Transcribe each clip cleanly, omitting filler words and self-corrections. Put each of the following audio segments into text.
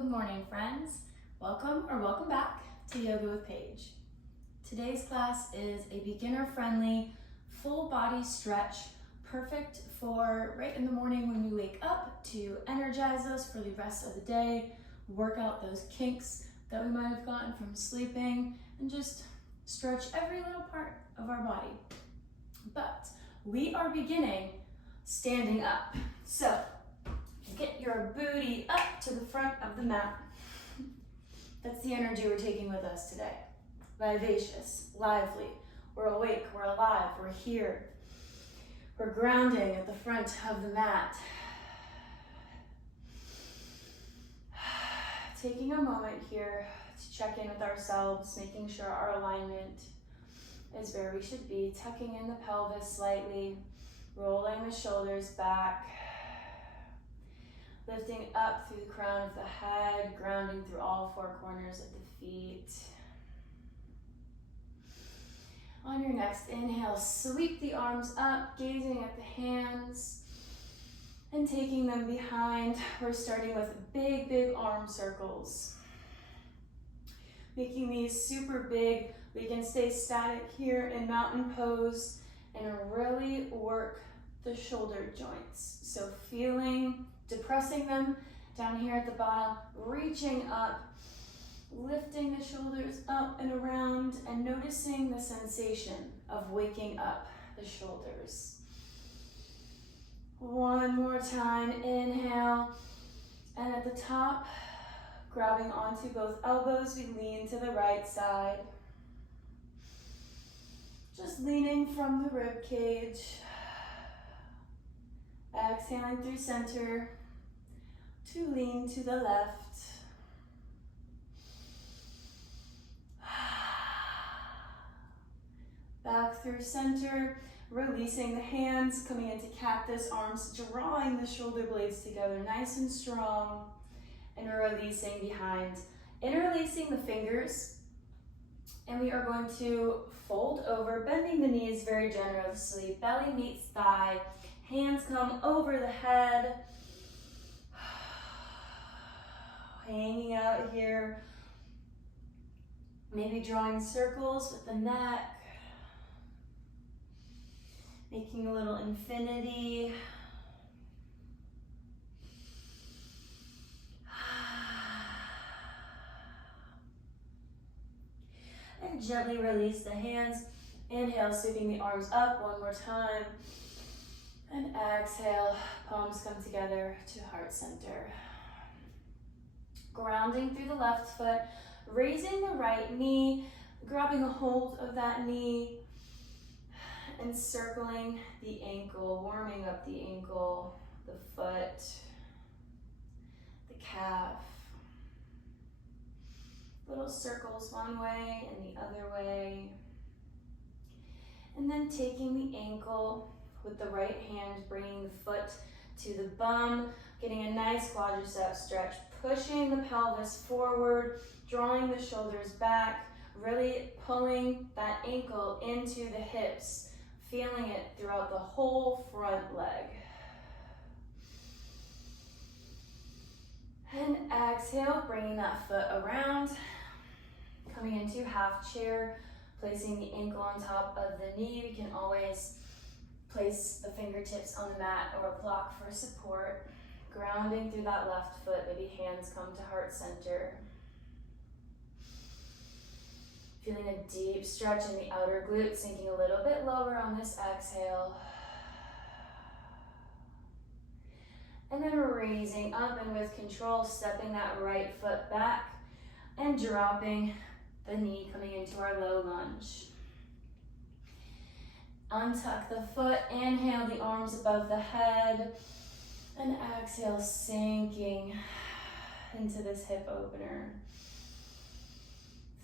Good morning, friends. Welcome back to Yoga with Paige. Today's class is a beginner-friendly, full body stretch, perfect for right in the morning when we wake up to energize us for the rest of the day, work out those kinks that we might have gotten from sleeping, and just stretch every little part of our body. But we are beginning standing up. So get your booty up to the front of the mat. That's the energy we're taking with us today. Vivacious, lively. We're awake, we're alive, we're here. We're grounding at the front of the mat. Taking a moment here to check in with ourselves, making sure our alignment is where we should be, tucking in the pelvis slightly, rolling the shoulders back, lifting up through the crown of the head, grounding through all four corners of the feet. On your next inhale, sweep the arms up, gazing at the hands and taking them behind. We're starting with big arm circles. Making these super big. We can stay static here in mountain pose and really work the shoulder joints. So depressing them down here at the bottom, reaching up, lifting the shoulders up and around, and noticing the sensation of waking up the shoulders. One more time, inhale, and at the top, grabbing onto both elbows, we lean to the right side. Just leaning from the rib cage. Exhaling through center to lean to the left. Back through center, releasing the hands, coming into cactus, arms drawing the shoulder blades together nice and strong, and releasing behind. Interlacing the fingers, and we are going to fold over, bending the knees very generously, belly meets thigh, hands come over the head, hanging out here, maybe drawing circles with the neck, making a little infinity. And gently release the hands. Inhale, sweeping the arms up one more time. And exhale, palms come together to heart center. Grounding through the left foot, raising the right knee, grabbing a hold of that knee, and circling the ankle, warming up the ankle, the foot, the calf. Little circles one way and the other way. And then taking the ankle with the right hand, bringing the foot to the bum, getting a nice quadricep stretch, pushing the pelvis forward, drawing the shoulders back, really pulling that ankle into the hips, feeling it throughout the whole front leg. And exhale, bringing that foot around, coming into half chair, placing the ankle on top of the knee. We can always place the fingertips on the mat or a block for support. Grounding through that left foot, maybe hands come to heart center. Feeling a deep stretch in the outer glute, sinking a little bit lower on this exhale. And then raising up and with control, stepping that right foot back and dropping the knee, coming into our low lunge. Untuck the foot, inhale the arms above the head, and exhale, sinking into this hip opener.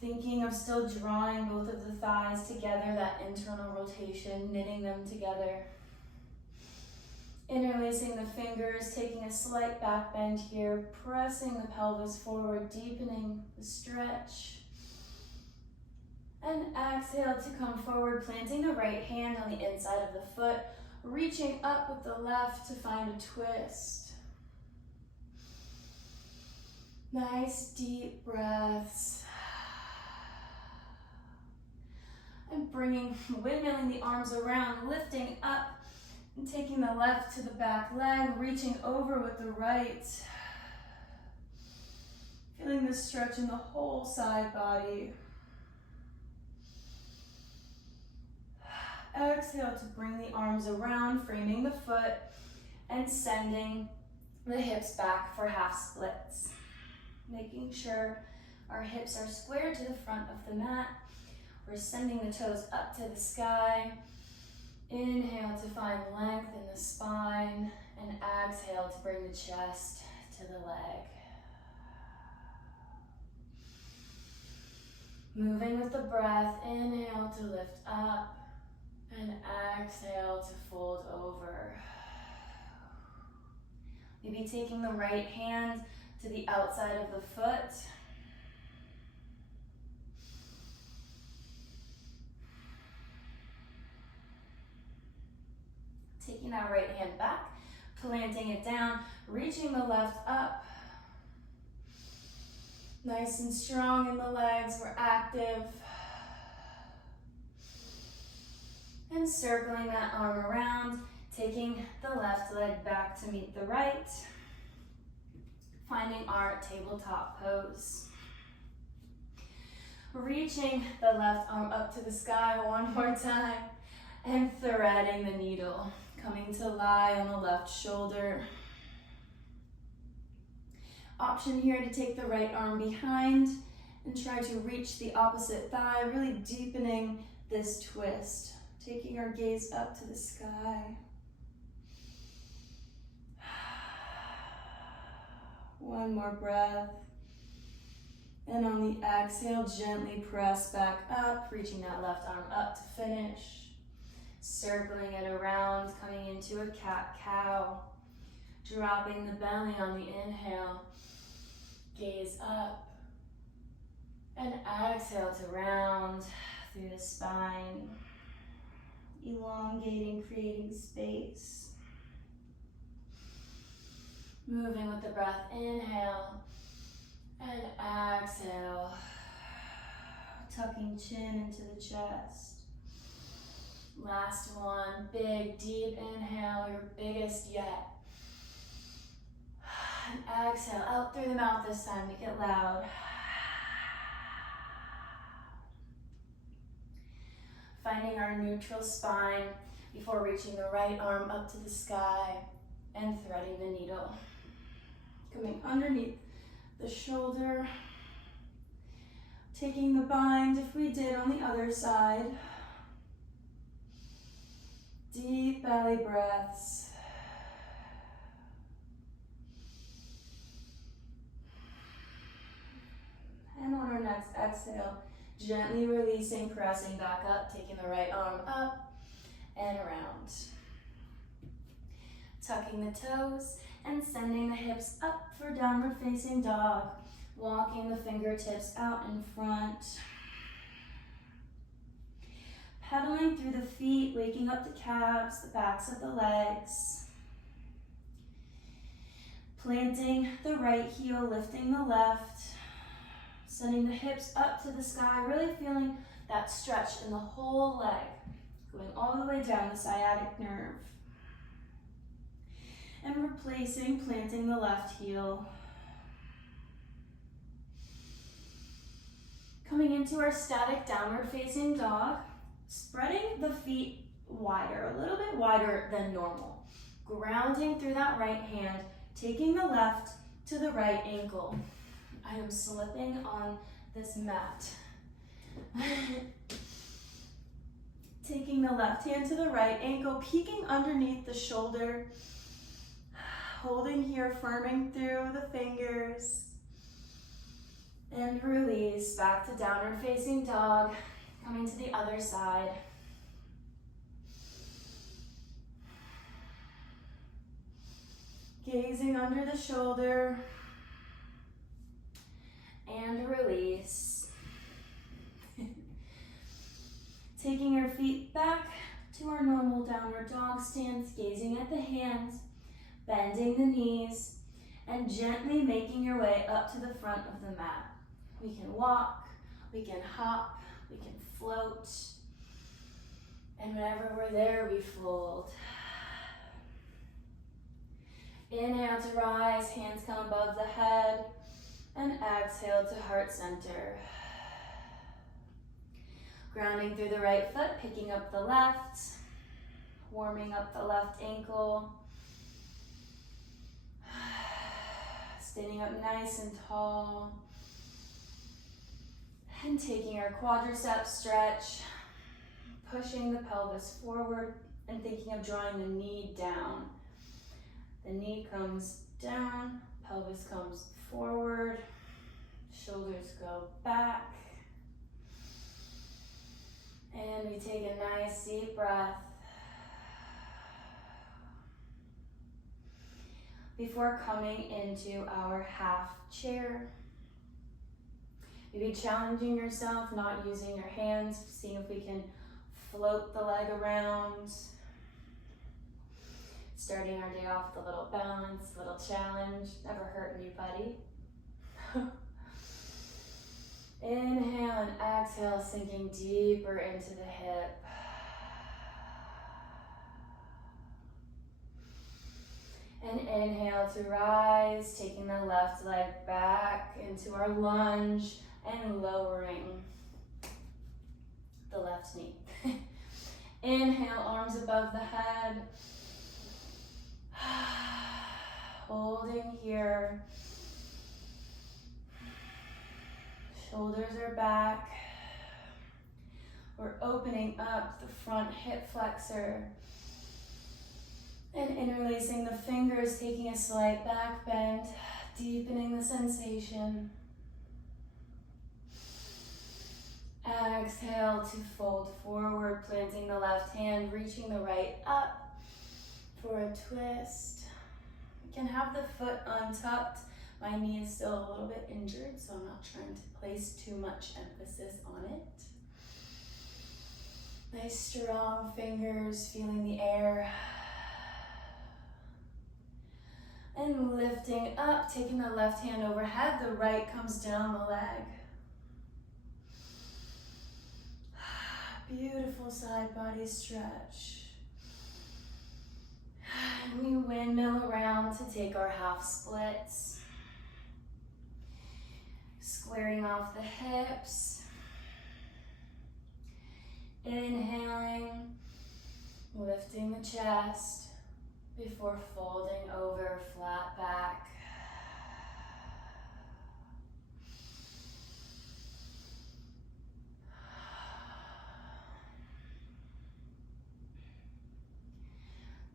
Thinking of still drawing both of the thighs together, that internal rotation, knitting them together. Interlacing the fingers, taking a slight back bend here, pressing the pelvis forward, deepening the stretch. And exhale to come forward, planting the right hand on the inside of the foot, reaching up with the left to find a twist. Nice deep breaths. And windmilling the arms around, lifting up and taking the left to the back leg, reaching over with the right. Feeling the stretch in the whole side body. Exhale to bring the arms around, framing the foot and sending the hips back for half splits. Making sure our hips are square to the front of the mat. We're sending the toes up to the sky. Inhale to find length in the spine, and exhale to bring the chest to the leg. Moving with the breath, inhale to lift up, and exhale to fold over. Maybe taking the right hand to the outside of the foot. Taking that right hand back, planting it down, reaching the left up. Nice and strong in the legs, we're active. And circling that arm around, taking the left leg back to meet the right. Finding our tabletop pose. Reaching the left arm up to the sky one more time and threading the needle. Coming to lie on the left shoulder. Option here to take the right arm behind and try to reach the opposite thigh, really deepening this twist. Taking our gaze up to the sky. One more breath. And on the exhale, gently press back up, reaching that left arm up to finish. Circling it around, coming into a cat-cow. Dropping the belly on the inhale. Gaze up. And exhale to round through the spine. Elongating, creating space. Moving with the breath, inhale and exhale. Tucking chin into the chest. Last one, big, deep inhale, your biggest yet. And exhale, out through the mouth this time, make it loud. Finding our neutral spine before reaching the right arm up to the sky and threading the needle. Coming underneath the shoulder. Taking the bind if we did on the other side. Deep belly breaths. And on our next exhale, gently releasing, pressing back up, taking the right arm up and around. Tucking the toes and sending the hips up for downward facing dog. Walking the fingertips out in front. Pedaling through the feet, waking up the calves, the backs of the legs. Planting the right heel, lifting the left. Sending the hips up to the sky, really feeling that stretch in the whole leg. Going all the way down the sciatic nerve. And replacing, planting the left heel. Coming into our static downward facing dog. Spreading the feet wider, a little bit wider than normal. Grounding through that right hand, taking the left to the right ankle. I am slipping on this mat. Taking the left hand to the right ankle, peeking underneath the shoulder. Holding here, firming through the fingers. And release back to downward facing dog. Coming to the other side. Gazing under the shoulder. And release. Taking your feet back to our normal downward dog stance, gazing at the hands, bending the knees, and gently making your way up to the front of the mat. We can walk, we can hop, we can float, and whenever we're there, we fold. Inhale to rise, hands come above the head, and exhale to heart center. Grounding through the right foot, picking up the left, warming up the left ankle. Standing up nice and tall. And taking our quadricep stretch, pushing the pelvis forward and thinking of drawing the knee down. The knee comes down, pelvis comes forward, shoulders go back. And we take a nice deep breath. Before coming into our half chair, maybe challenging yourself, not using your hands, seeing if we can float the leg around. Starting our day off with a little balance, a little challenge, never hurt anybody. Inhale and exhale, sinking deeper into the hip. And inhale to rise, taking the left leg back into our lunge and lowering the left knee. Inhale, arms above the head. Holding here. Shoulders are back. We're opening up the front hip flexor and interlacing the fingers, taking a slight back bend, deepening the sensation. Exhale to fold forward, planting the left hand, reaching the right up for a twist. You can have the foot untucked. My knee is still a little bit injured, so I'm not trying to place too much emphasis on it. Nice strong fingers, feeling the air. And lifting up, taking the left hand overhead, the right comes down the leg. Beautiful side body stretch. And we windmill around to take our half splits. Squaring off the hips. Inhaling, lifting the chest before folding over, flat back.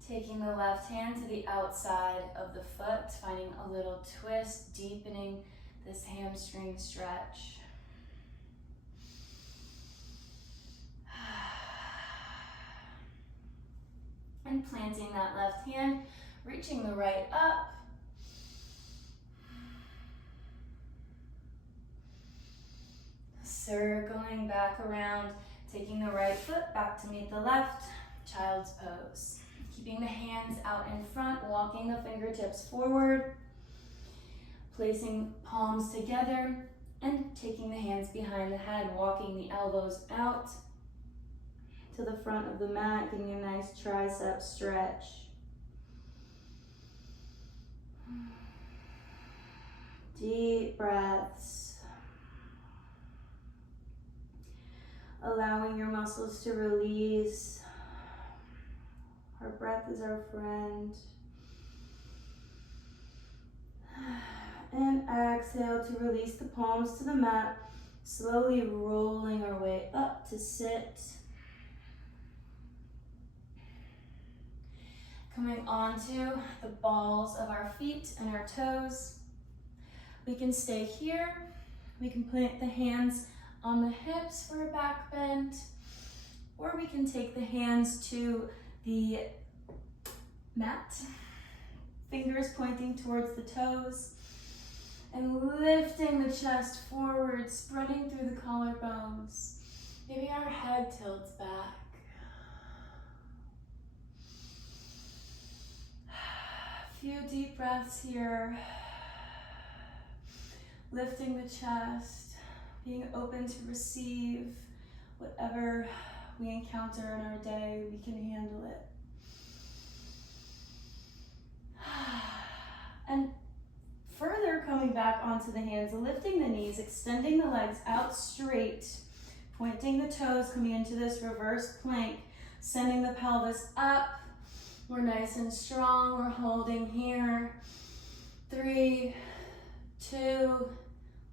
Taking the left hand to the outside of the foot, finding a little twist, deepening this hamstring stretch. And planting that left hand, reaching the right up. Circling back around, taking the right foot back to meet the left, child's pose. Keeping the hands out in front, walking the fingertips forward, placing palms together, and taking the hands behind the head, walking the elbows out to the front of the mat, getting a nice tricep stretch. Deep breaths. Allowing your muscles to release. Our breath is our friend. And exhale to release the palms to the mat, slowly rolling our way up to sit. Coming onto the balls of our feet and our toes. We can stay here. We can plant the hands on the hips for a back bend, or we can take the hands to the mat, fingers pointing towards the toes, and lifting the chest forward, spreading through the collarbones. Maybe our head tilts back. few deep breaths here. Lifting the chest, being open to receive whatever we encounter in our day. We can handle it. And further coming back onto the hands, lifting the knees, extending the legs out straight, pointing the toes, coming into this reverse plank, sending the pelvis up. We're nice and strong. We're holding here. 3, 2,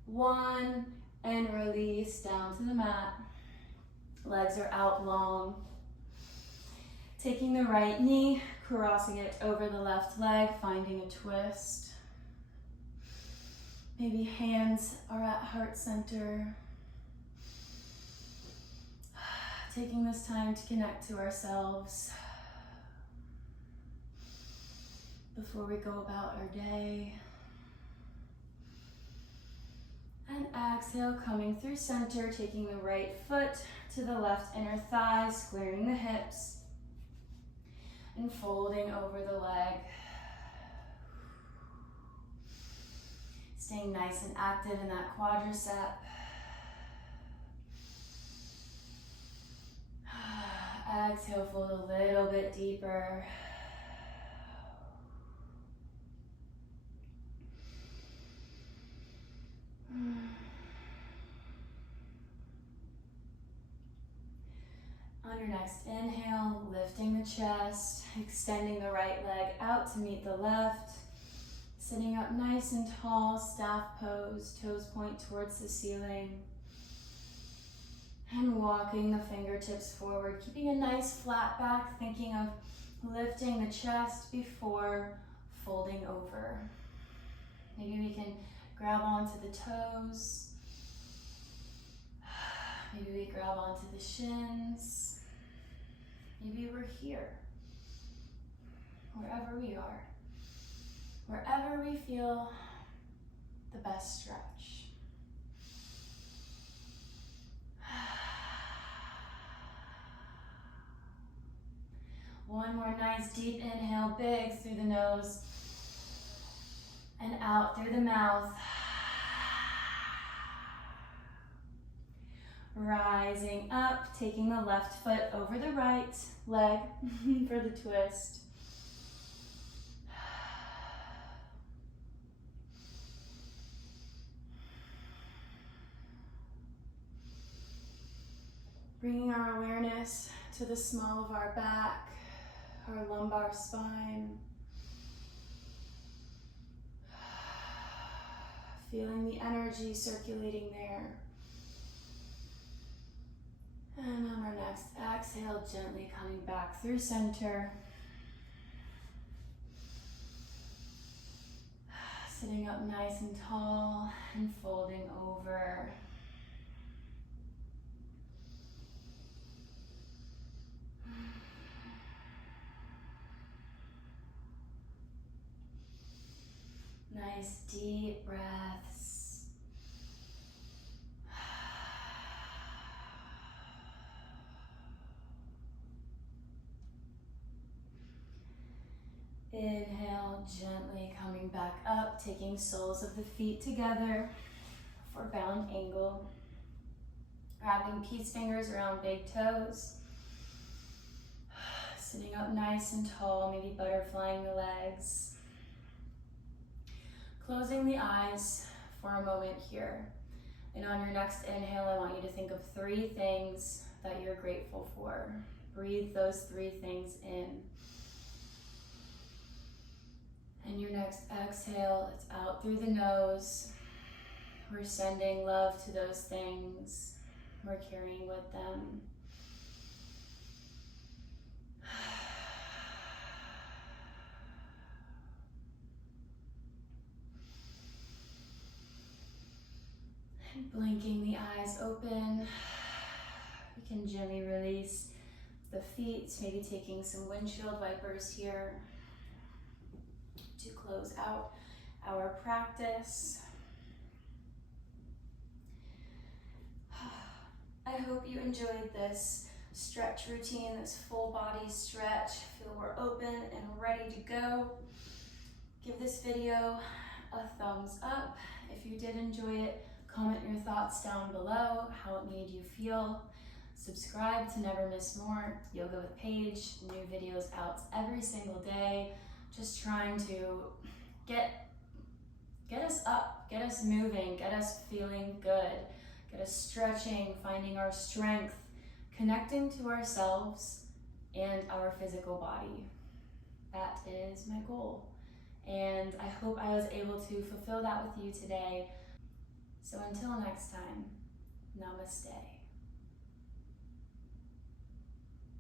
1, and release down to the mat. Legs are out long. Taking the right knee, crossing it over the left leg, finding a twist. Maybe hands are at heart center. Taking this time to connect to ourselves before we go about our day. And exhale, coming through center, taking the right foot to the left inner thigh, squaring the hips, and folding over the leg. Staying nice and active in that quadricep. Exhale, fold a little bit deeper. On your next inhale, lifting the chest, extending the right leg out to meet the left, sitting up nice and tall, staff pose, toes point towards the ceiling, and walking the fingertips forward, keeping a nice flat back, thinking of lifting the chest before folding over. Maybe we can grab onto the toes. Maybe we grab onto the shins. Maybe we're here, wherever we are, wherever we feel the best stretch. One more nice deep inhale, big through the nose and out through the mouth. Rising up, taking the left foot over the right leg for the twist. Bringing our awareness to the small of our back, our lumbar spine. Feeling the energy circulating there. And on our next exhale, gently coming back through center. Sitting up nice and tall and folding over. Nice deep breaths. Inhale, gently coming back up, taking soles of the feet together for bound angle. Wrapping peace fingers around big toes. Sitting up nice and tall, maybe butterflying the legs. Closing the eyes for a moment here. And on your next inhale, I want you to think of 3 things that you're grateful for. Breathe those 3 things in. And your next exhale, it's out through the nose. We're sending love to those things. We're carrying with them. And blinking the eyes open. We can gently release the feet, maybe taking some windshield wipers here to close out our practice. I hope you enjoyed this stretch routine, this full body stretch. Feel we're open and ready to go. Give this video a thumbs up if you did enjoy it. Comment your thoughts down below, how it made you feel. Subscribe to never miss more. Yoga with Paige, new videos out every single day. Just trying to get us up, get us moving, get us feeling good, get us stretching, finding our strength, connecting to ourselves and our physical body. That is my goal. And I hope I was able to fulfill that with you today. So until next time, namaste.